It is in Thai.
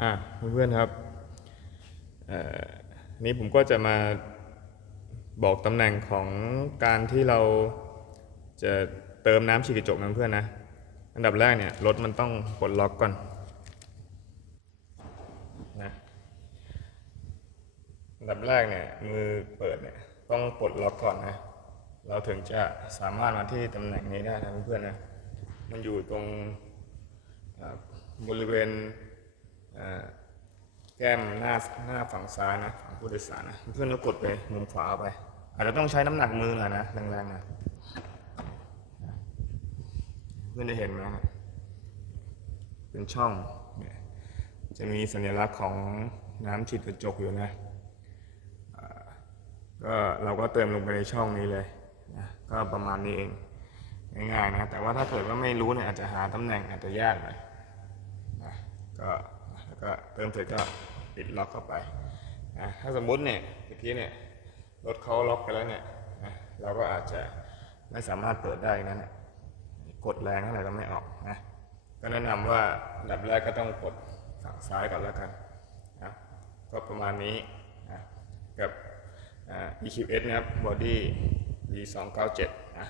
อะเพื่อนๆครับนี้ผมก็จะมาบอกตำแหน่งของการที่เราจะเติมน้ำฉีดกระจกนะเพื่อนนะ อันดับแรกเนี่ยรถมันต้องปลดล็อกก่อนนะอันดับแรกเนี่ยมือเปิดเนี่ยต้องปลดล็อกก่อนนะเราถึงจะสามารถมาที่ตำแหน่งนี้ได้นะเพื่อนนะ มันอยู่ตรงบริเวณ แก้มหน้าหน้าฝั่งซ้ายนะฝั่งผู้โดยสารนะเพื่อนก็กดไปมุมขวาไป อาจจะต้องใช้น้ำหนักมือหน่อยนะแรงๆนะเพื่อนจะเห็นไหมนะเป็นช่องเนี่ยจะมีสัญลักษณ์ของน้ำฉีดกระจกอยู่นะก็เราก็เติมลงไปในช่องนี้เลยนะก็ประมาณนี้เองง่ายๆนะแต่ว่าถ้าเกิดว่าไม่รู้เนี่ยอาจจะหาตำแหน่งอาจจะยากหน่อยนะก็ ก็เติมเสร็จก็ปิดล็อกเข้าไปนะถ้าสมมุติเนี่ยเมื่อกี้เนี่ยรถเขาล็อกไปแล้วเนี่ยนะเราก็อาจจะไม่สามารถเปิดได้นั่นนะกดแรงเท่าไหร่ก็ไม่ออกนะก็แนะนำว่าดับแรกก็ต้องกดฝั่งซ้ายก่อนแล้วกันนะก็ประมาณนี้นะกับอ่า EQS นะครับ Body V297 นะ